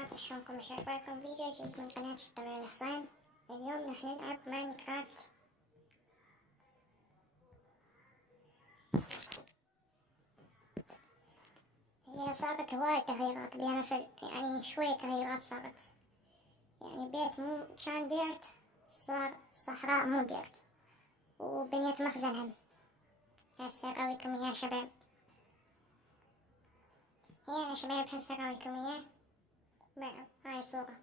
شباب، شلونكم؟ ايش اخباركم؟ فيديو جديد من قناة طبيعي الحصان. اليوم رح نلعب ماينكرافت. هي صارت هواي تغييرات بيها، مثل يعني شوية تغييرات صارت. يعني بيت مو كان ديرت صار صحراء مو ديرت، وبنيت مخزن هم. هسه اراويكم اياه شباب. هي يا شباب هسه اراويكم اياه. هاي صورة.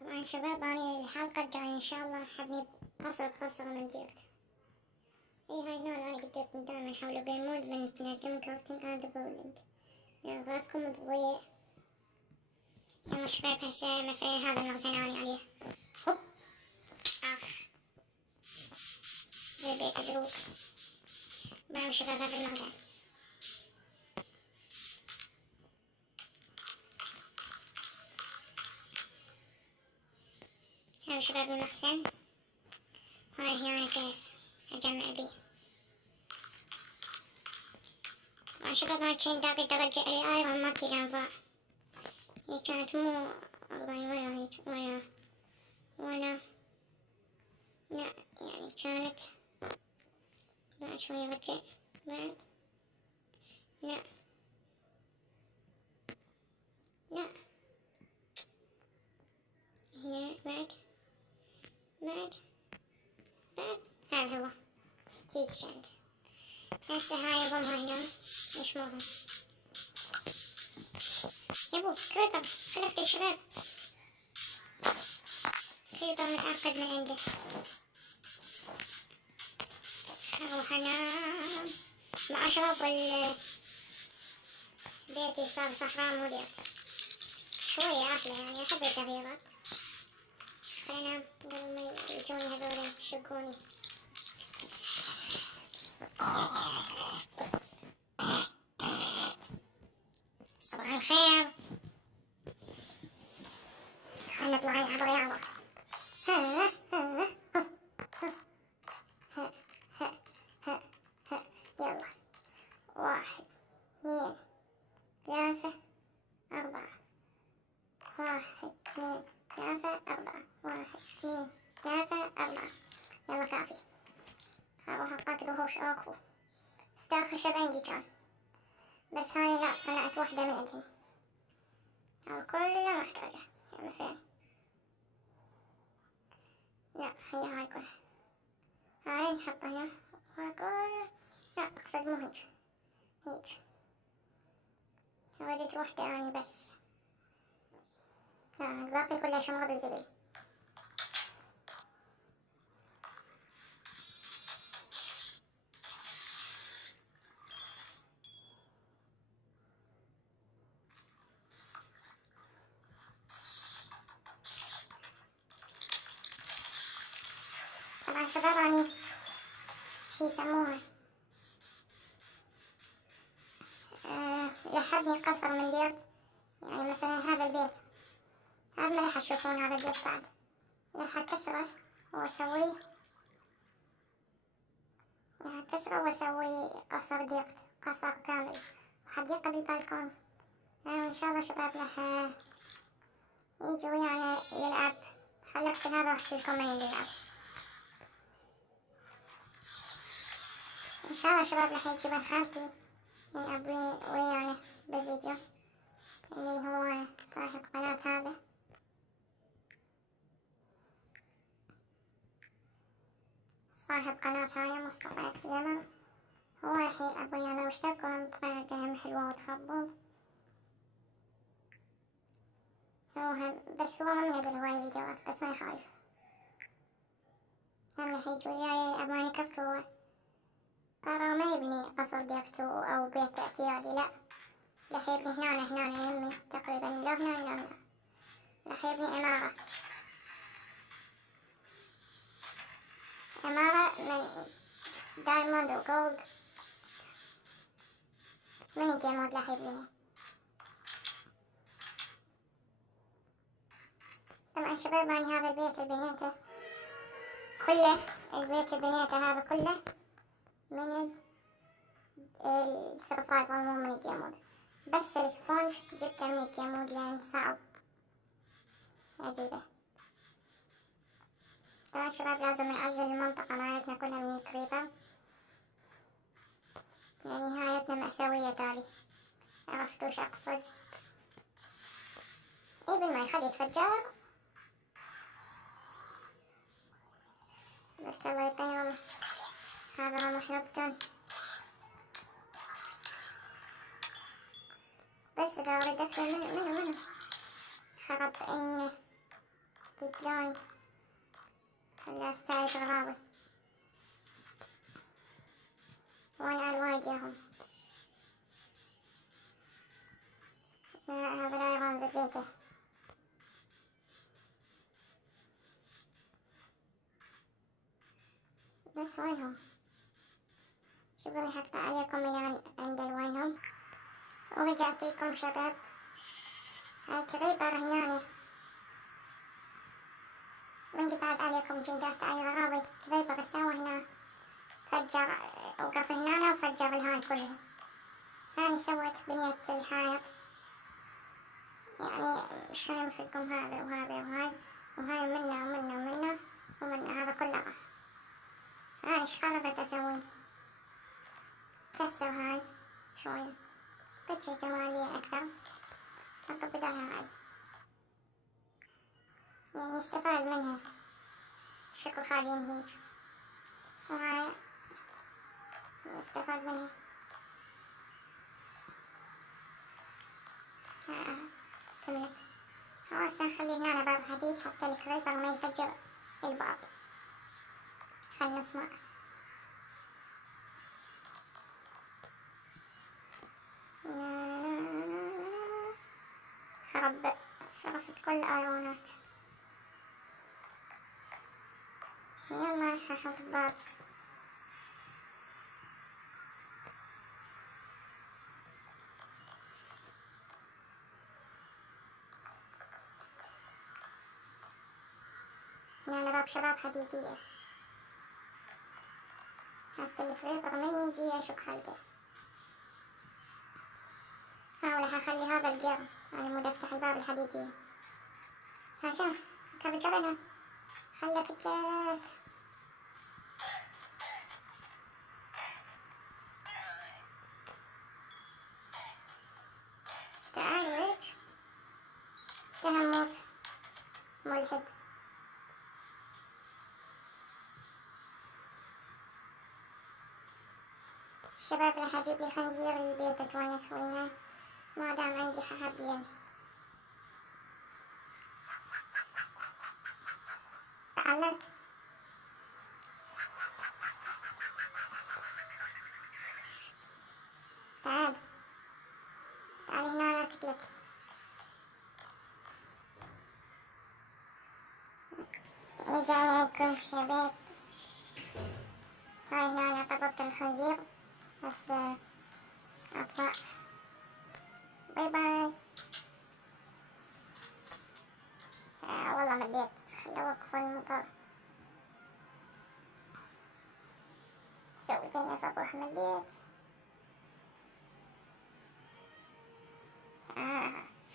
طبعا شباب اني الحلقة الجاية ان شاء الله حبني قصر من ديرت. هاي نوع انا قلتلكم دائما حولوا جيم مود من تنزلون كرافتنج اند بولينج. اغراضكم ضوية. يلا شباب هسه مثلا هذا المخزن اني عليه. هوب اخ زي بيت زروق. باو شباب هذا المخزن. هذا شباب المخزن. هاي هنا كيف اجمع بيه. طبعا شباب هاي كان دا قد ارجع لي ايرون ما تجي انفع. هي كانت مو والله ولا هيك ولا لا، يعني كانت بعد شوية رجع بعد لا لا هنا بعد هذا هو هيك كانت. هسه هاي اضمها هنا مش مهم. جابوه كريبر خلفت الشباب. كريبر متعقد من عنده. اروح انام مع شباب. بيتي صار صحراء مو دير شوية أحلى، يعني أحب التغييرات. خلينا أنام قبل ما يجوني هذول يشقوني. صباح الخير. خلنا نطلع نلعب رياضة. يلا 1 2 3 4. 1 2 3 4. 1 2 3 4. يلا كافي. اروح اقاتل وحوش اكو. ستار خشب عندي كان، بس هاي لا صنعت وحدة من عندهم. هاي كلها محتاجة يعني فين. لا هاي كلها. هاي نحطها هنا. هاي كلها لا اقصد مو هيك رديت وحدة اني بس. لا الباقي كله شمغ بالزبل. طبعا شباب اني شي يسموها لحبني قصر من ديرت. يعني مثلا هذا البيت هذا ما راح تشوفون هذا البيت بعد. راح اكسره واسويه. راح اكسره واسوي قصر ديرت، قصر كامل وحديقة بالبالكون. يعني ان شاء الله شباب راح يجي ويانا يلعب. خلقت هذا راح تشوفكم من يلعب. ان شاء الله شباب راح يجي بن خالتي يلعب ويانا بالفيديو، اللي هو صاحب قناة هذا. صاحب قناة هاي مصطفى اكس جيمر. هو راح يلعب ويانا واشتركوا بقناتهم حلوة وتخبوا. بس هو ما منزل هواي فيديوهات، بس ما يخالف. هم راح يجي وياي يلعب ماينكرافت. هو قرر ما يبني قصر ديرته أو بيت اعتيادي، لا راح يبني هنا يمي تقريبا لا هنا راح يبني عمارة من دايموند وجولد. ميني جيمود لعب لي. طبعا شباب أنا هذا البيت اللي بنيته كله، البيت اللي بنيته هذا كله من السرفايفل مو من الجيمود، بس السبونج جبته من الجيمود لأن صعب عجيبة. طبعا شباب لازم نعزل المنطقة مالتنا كلها من الكريبر، لأن نهايتنا مأساوية تالي. عرفتوا وش أقصد؟ إيه بالماي خلي يتفجر. بارك الله يطيرهم. هذا رمح نبتون. بس إذا أريد أفهم منو خرب إنه تدلون. خلي أستعيد غرابي. وين ألواجهم؟ هذا لا يرون ببيته. بس وينهم؟ شوفوا حتى عليكم إلى عند وينهم. ورجعت لكم شباب. هاي كريبر هناني. من قطعت عليكم جنداس على غراضي. كريبر سوا هنا. فجر وقف هنا وفجر الهاي كلها. هاني سويت بنية الحائط. يعني شلون أمسككم هذا وهذا وهاي وهاي منا ومنا ومنا ومنا هذا كله. هاي ايش قررت أسوي؟ كسر هاي شوية بتجي جمالية أكثر. حط بدلها هاي يعني استفاد منها شكل خاليين هيج، وهاي استفاد منها. كملت. خلاص نخلي هنا باب حديد حتى الكريبر ما يفجر الباب. خل نصنع. خرب صرفت كل الأيرونات. يلا راح أحط باب. هنا باب شباب حديدية حتى الكريبر ما يجي يشق خلقه. وراح أخلي هذا الجير على مود أفتح الباب الحديدية. ها شوف كبرنا خلك الجير. تعال ويك تهموت ملحد. الشباب راح أجيب لي خنزير للبيت أتونس وياه ما دام عندي حبلين. تعالك تعال تعال هنا أكلك. رجعنا لكم شباب. هاي هنا أنا طبقت الخنزير بس أطلع. باي باي. والله مليت خلي أوقف المطر. سويتين يا صباح مليت.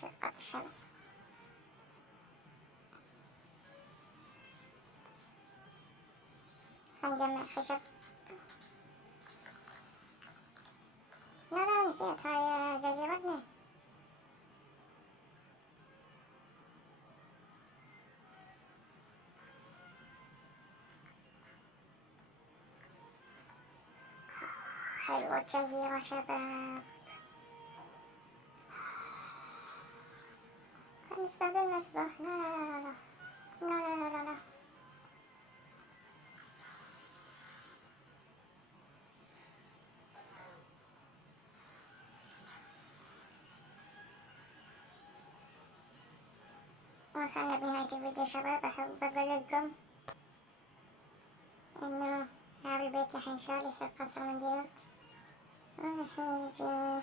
شقة الشمس. هنجمع خشب. لا نسيت هاي جزيرتنا. حلوة الجزيرة شباب. بالنسبة بالنسبة لا. وصلنا بنهاية الفيديو شباب. أحب أقول لكم إنه هذا البيت راح ينشال يصير قصر من ديوت، والحين يجي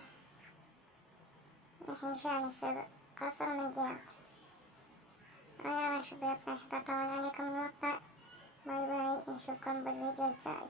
راح ينشال يصير قصر من ديوت. ويلا شباب، راح بطول عليكم المقطع. باي باي، نشوفكم بالفيديو الجاي.